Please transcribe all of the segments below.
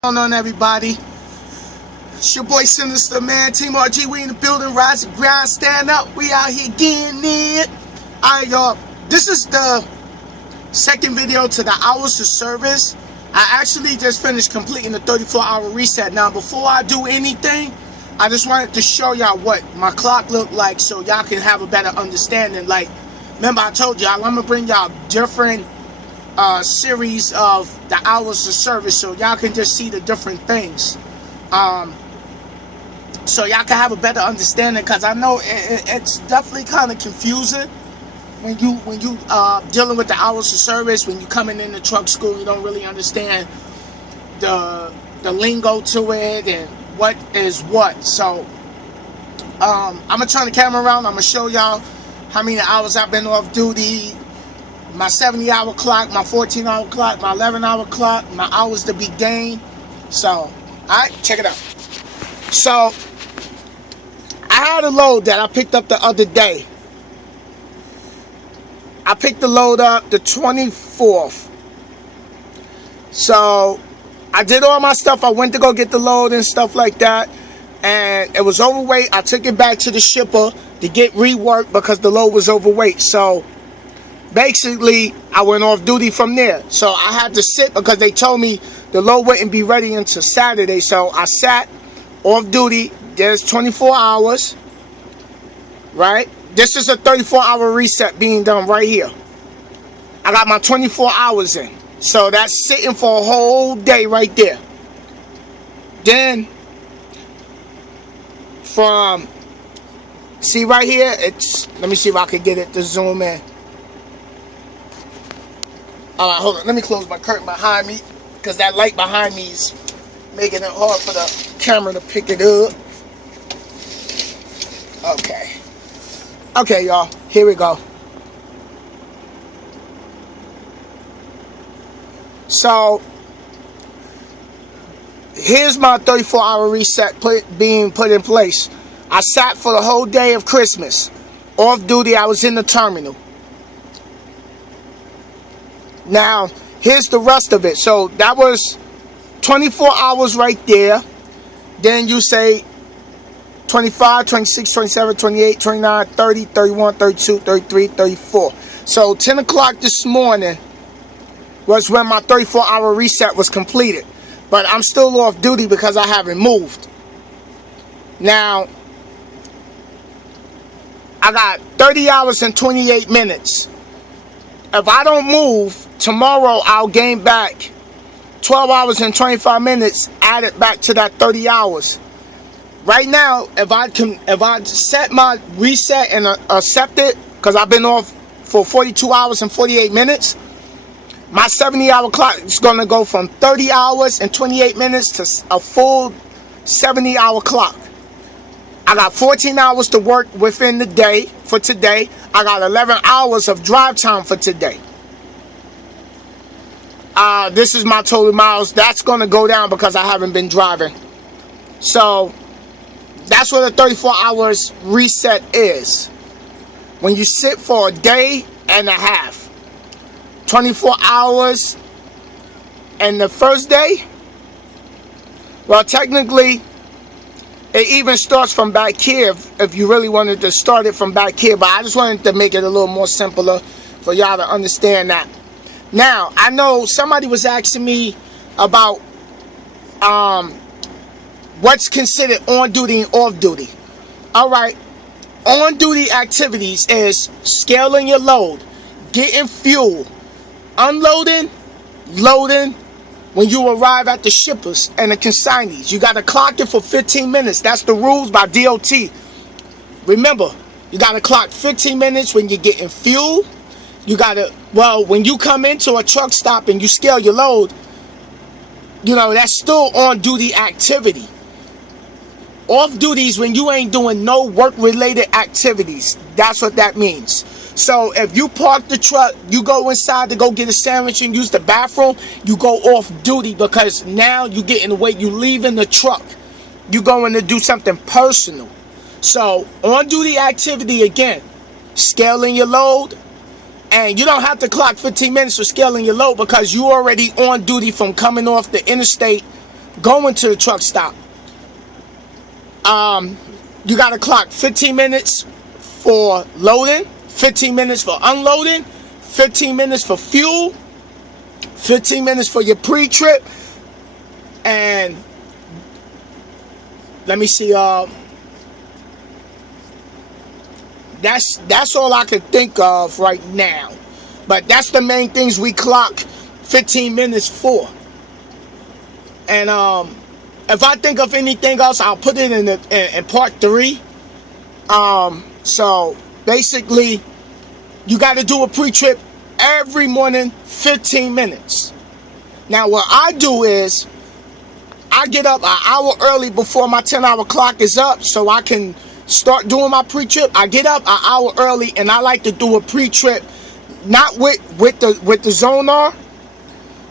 What's going on, everybody? It's your boy Sinister, man. Team RG, we in the building. Rise and grind, stand up. We out here getting it. Alright, y'all. This is the second video to the hours of service. I actually just finished completing the 34-hour reset. Now, before I do anything, I just wanted to show y'all what my clock looked like so y'all can have a better understanding. Like, remember I told y'all I'm gonna bring y'all different series of the hours of service so y'all can just see the different things, so y'all can have a better understanding, because I know it's definitely kind of confusing when you dealing with the hours of service. When you coming in the truck school, you don't really understand the lingo to it and what is what. So I'm gonna turn the camera around. I'm gonna show y'all how many hours I've been off duty, my 70-hour clock, my 14-hour clock, my 11-hour clock, my hours to be gained. So, alright, check it out. So, I had a load that I picked up the other day. I picked the load up the 24th. So, I did all my stuff. I went to go get the load and stuff like that. And it was overweight. I took it back to the shipper to get reworked because the load was overweight. So, basically, I went off duty from there. So I had to sit because they told me the load wouldn't be ready until Saturday. So I sat off duty. There's 24 hours, right? This is a 34-hour reset being done right here. I got my 24 hours in. So that's sitting for a whole day right there. Then, see right here, let me see if I can get it to zoom in. Alright, hold on. Let me close my curtain behind me, because that light behind me is making it hard for the camera to pick it up. Okay. Okay, y'all. Here we go. So, here's my 34-hour reset being put in place. I sat for the whole day of Christmas. Off duty, I was in the terminal. Now, here's the rest of it. So, that was 24 hours right there. Then you say 25, 26, 27, 28, 29, 30, 31, 32, 33, 34. So, 10 o'clock this morning was when my 34-hour reset was completed. But I'm still off duty because I haven't moved. Now, I got 30 hours and 28 minutes. If I don't move, tomorrow I'll gain back 12 hours and 25 minutes added back to that 30 hours. Right now, if I set my reset and accept it, because I've been off for 42 hours and 48 minutes, my 70-hour clock is going to go from 30 hours and 28 minutes to a full 70-hour clock. I got 14 hours to work within the day for today. I got 11 hours of drive time for today. This is my total miles. That's going to go down because I haven't been driving. So, that's what a 34 hours reset is. When you sit for a day and a half. 24 hours. And the first day, well, technically, it even starts from back here if you really wanted to start it from back here. But I just wanted to make it a little more simpler for y'all to understand that. Now, I know somebody was asking me about what's considered on duty and off duty. Alright, on duty activities is scaling your load, getting fuel, unloading, loading. When you arrive at the shippers and the consignees, you got to clock it for 15 minutes. That's the rules by DOT. Remember, you got to clock 15 minutes when you're getting fuel. You got to, well, when you come into a truck stop and you scale your load, you know, that's still on-duty activity. Off-duties when you ain't doing no work-related activities. That's what that means. So if you park the truck, you go inside to go get a sandwich and use the bathroom, you go off duty because now you getting away, you leaving the truck. You going to do something personal. So on duty activity again, scaling your load, And you don't have to clock 15 minutes for scaling your load because you already on duty from coming off the interstate going to the truck stop. You got to clock 15 minutes for loading, 15 minutes for unloading, 15 minutes for fuel, 15 minutes for your pre-trip, and let me see, that's all I can think of right now. But that's the main things we clock 15 minutes for. And if I think of anything else, I'll put it in part 3. So basically, you got to do a pre-trip every morning, 15 minutes. Now what I do is I get up an hour early before my 10-hour clock is up so I can start doing my pre-trip. I get up an hour early and I like to do a pre-trip not with the Zonar,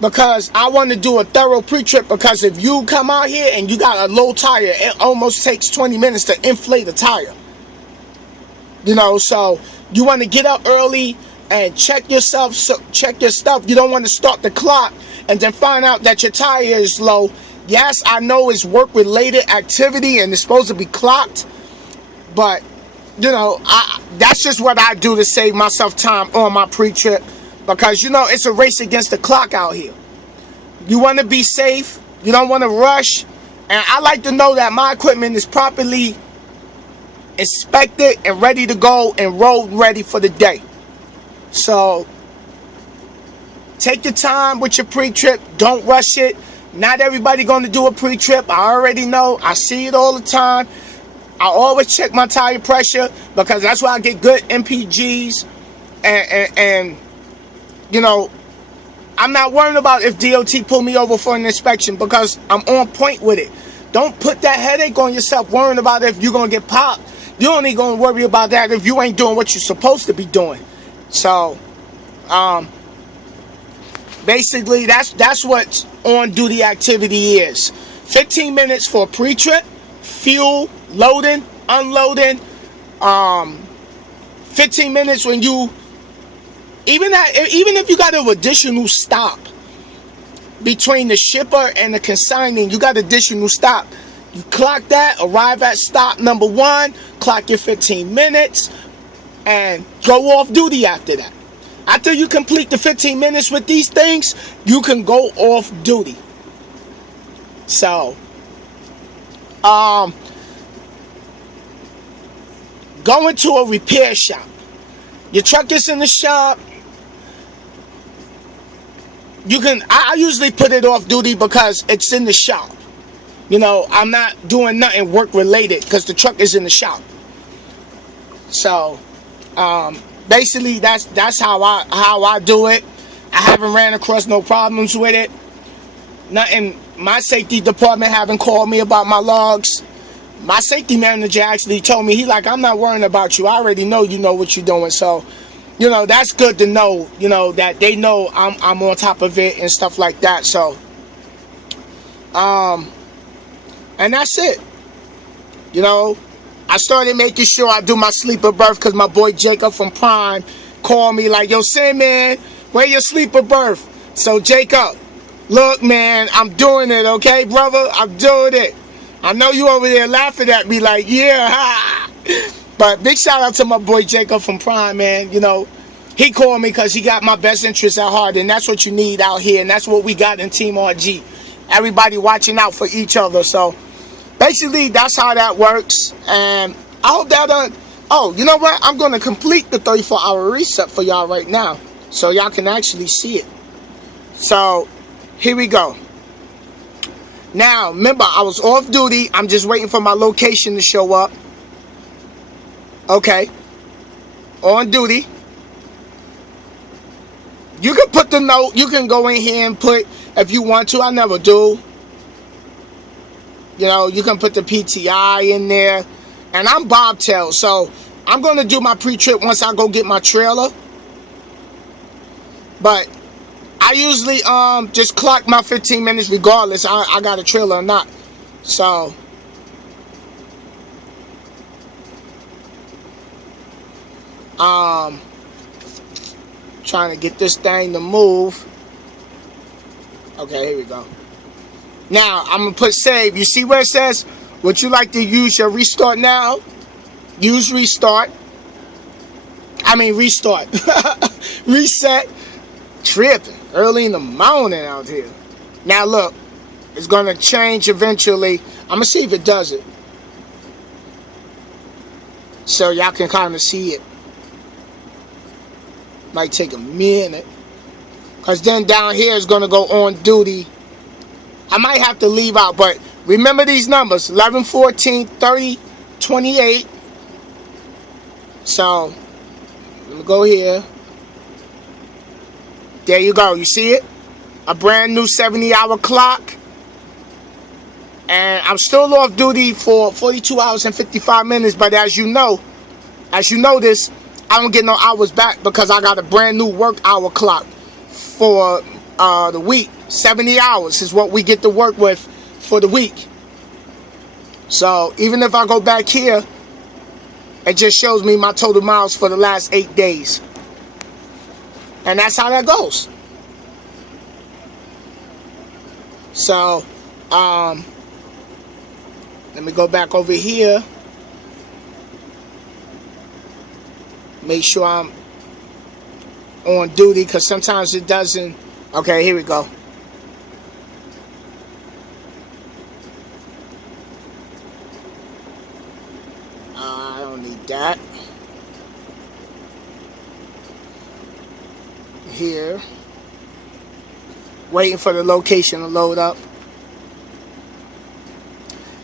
because I want to do a thorough pre-trip, because if you come out here and you got a low tire, it almost takes 20 minutes to inflate a tire. You know, so you want to get up early and check yourself, check your stuff. You don't want to start the clock and then find out that your tire is low. Yes, I know it's work-related activity and it's supposed to be clocked, but you know, that's just what I do to save myself time on my pre-trip, because you know it's a race against the clock out here. You want to be safe, you don't want to rush, and I like to know that my equipment is properly inspected and ready to go and road ready for the day. So take your time with your pre-trip, don't rush it. Not everybody going to do a pre-trip. I already know, I see it all the time. I always check my tire pressure, because that's why I get good MPGs, and you know, I'm not worrying about if DOT pull me over for an inspection, because I'm on point with it. Don't put that headache on yourself worrying about if you're going to get popped. You're only going to worry about that if you ain't doing what you're supposed to be doing. So, basically, that's what on-duty activity is. 15 minutes for pre-trip, fuel, loading, unloading, 15 minutes when you, even if you got an additional stop between the shipper and the consigning, you got additional stop. You clock that, arrive at stop number 1, clock your 15 minutes, and go off duty after that. After you complete the 15 minutes with these things, you can go off duty. So, go into a repair shop. Your truck is in the shop. I usually put it off duty because it's in the shop. You know, I'm not doing nothing work related because the truck is in the shop. So, basically that's how I do it. I haven't ran across no problems with it. Nothing. My safety department haven't called me about my logs. My safety manager actually told me, I'm not worrying about you. I already know you know what you're doing. So, you know, that's good to know, you know, that they know I'm on top of it and stuff like that. So, and that's it. You know, I started making sure I do my sleeper berth because my boy Jacob from Prime called me like, yo, Sin, man, where your sleeper berth? So, Jacob, look, man, I'm doing it, okay, brother? I'm doing it. I know you over there laughing at me like, yeah, ha. But big shout out to my boy Jacob from Prime, man. You know, he called me because he got my best interests at heart, and that's what you need out here, and that's what we got in Team RG. Everybody watching out for each other. So, basically, that's how that works, and I hope that, oh, you know what? I'm going to complete the 34-hour reset for y'all right now, so y'all can actually see it. So, here we go. Now, remember, I was off duty. I'm just waiting for my location to show up. Okay. On duty. You can put the note. You can go in here and put, if you want to. I never do. You know, you can put the PTI in there. And I'm bobtail, so I'm going to do my pre-trip once I go get my trailer. But I usually just clock my 15 minutes regardless. I got a trailer or not. So, trying to get this thing to move. Okay, here we go. Now, I'm going to put save. You see where it says, would you like to use your restart now? Use restart. I mean restart. Reset. Tripping. Early in the morning out here. Now look. It's going to change eventually. I'm going to see if it does it. So y'all can kind of see it. Might take a minute. Because then down here is going to go on duty. I might have to leave out. But remember these numbers. 11, 14, 30, 28. So, let me go here. There you go. You see it? A brand new 70-hour clock. And I'm still off duty for 42 hours and 55 minutes. But as you notice, I don't get no hours back because I got a brand new work hour clock for the week. 70 hours is what we get to work with for the week. So even if I go back here, it just shows me my total miles for the last 8 days. And that's how that goes. So, let me go back over here. Make sure I'm on duty because sometimes it doesn't. Okay, here we go. I don't need that. Here. Waiting for the location to load up.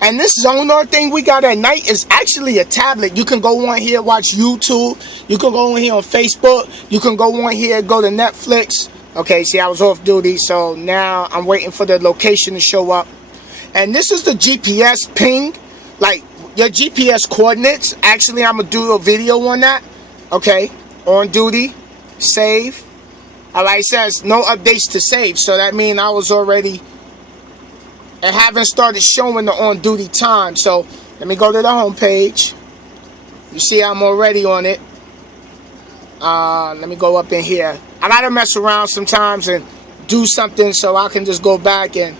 And this Zonar thing we got at night is actually a tablet. You can go on here, watch YouTube. You can go on here on Facebook. You can go on here, go to Netflix. Okay, see, I was off duty, so now I'm waiting for the location to show up. And this is the GPS ping, like your GPS coordinates. Actually, I'm going to do a video on that. Okay, on duty, save. All right, it says no updates to save, so that means I was already... and haven't started showing the on-duty time. So let me go to the home page. You see I'm already on it. Let me go up in here. I gotta mess around sometimes and do something so I can just go back and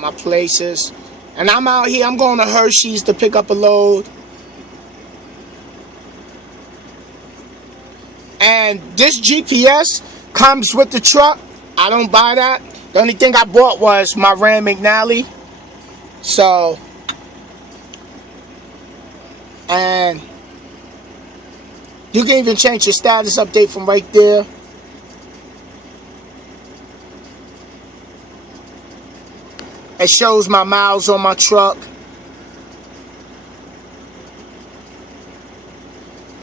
my places. And I'm out here. I'm going to Hershey's to pick up a load. And this GPS comes with the truck. I don't buy that. The only thing I bought was my Ram McNally. So, and you can even change your status update from right there. It shows my miles on my truck.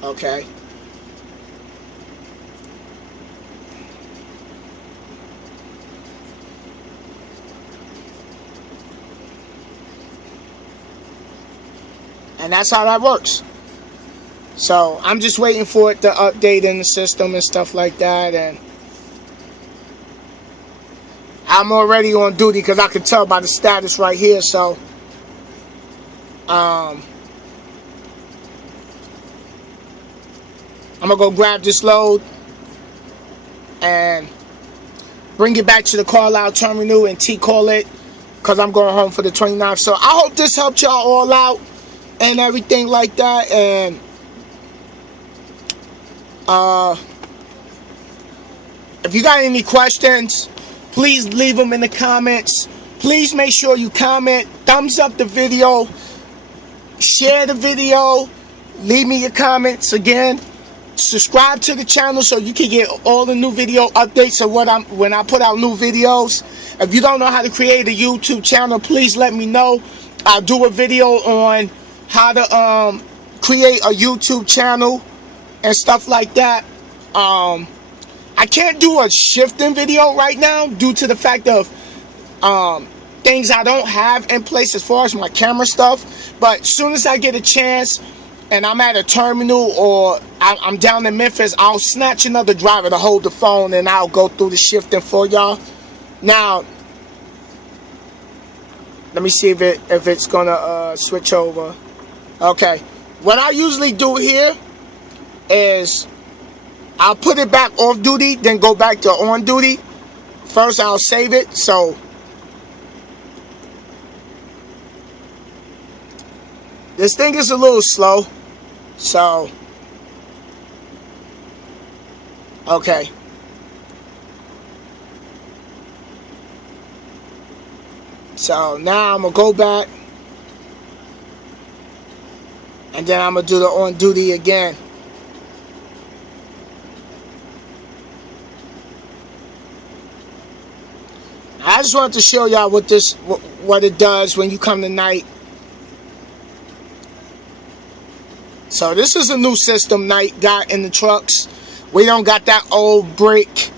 Okay. And that's how that works. So I'm just waiting for it to update in the system and stuff like that. And I'm already on duty because I can tell by the status right here. So I'm going to go grab this load and bring it back to the Carlisle terminal and T-call it because I'm going home for the 29th. So I hope this helped y'all all out and everything like that. And if you got any questions, please leave them in the comments. Please make sure you comment, thumbs up the video, share the video, leave me your comments again. Subscribe to the channel so you can get all the new video updates of when I put out new videos. If you don't know how to create a YouTube channel, please let me know. I'll do a video on how to create a YouTube channel and stuff like that. I can't do a shifting video right now due to the fact of things I don't have in place as far as my camera stuff. But as soon as I get a chance and I'm at a terminal or I'm down in Memphis, I'll snatch another driver to hold the phone and I'll go through the shifting for y'all. Now, let me see if it's gonna switch over. Okay, what I usually do here is I'll put it back off duty, then go back to on duty. First, I'll save it so This thing is a little slow. So, okay. So now I'm going to go back. And then I'm going to do the on duty again. I just wanted to show y'all what it does when you come to night. So this is a new system Night got in the trucks. We don't got that old brick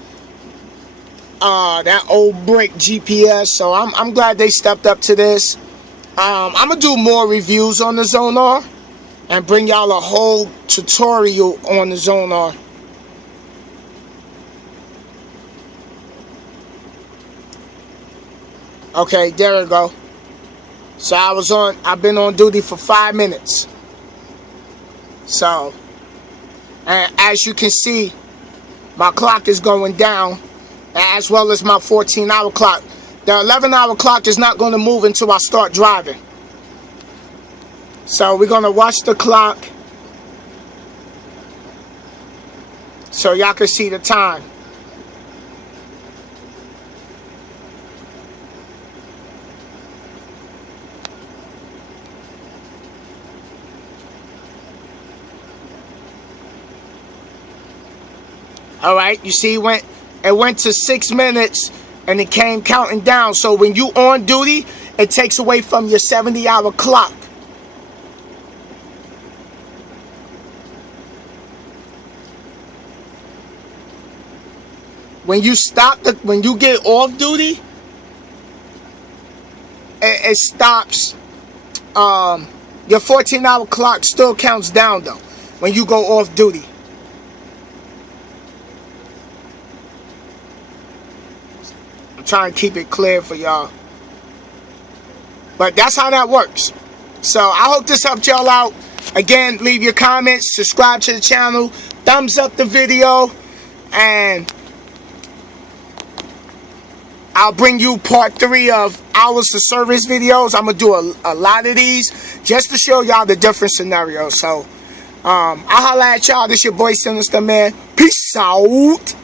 GPS. So I'm glad they stepped up to this. I'm gonna do more reviews on the Zonar and bring y'all a whole tutorial on the Zonar. Okay, there we go. So I've been on duty for 5 minutes. So, and as you can see, my clock is going down, as well as my 14-hour clock. The 11-hour clock is not going to move until I start driving. So we're going to watch the clock so y'all can see the time. All right, you see, it went to 6 minutes and it came counting down. So when you on duty, it takes away from your 70-hour clock. When you when you get off duty, it stops. Your 14-hour clock still counts down though when you go off duty. Trying to keep it clear for y'all, but that's how that works. So I hope this helped y'all out. Again, leave your comments, subscribe to the channel, thumbs up the video, and I'll bring you part 3 of hours of service videos. I'm gonna do a lot of these just to show y'all the different scenarios. So I'll holla at y'all. This your boy Sinister, man. Peace out.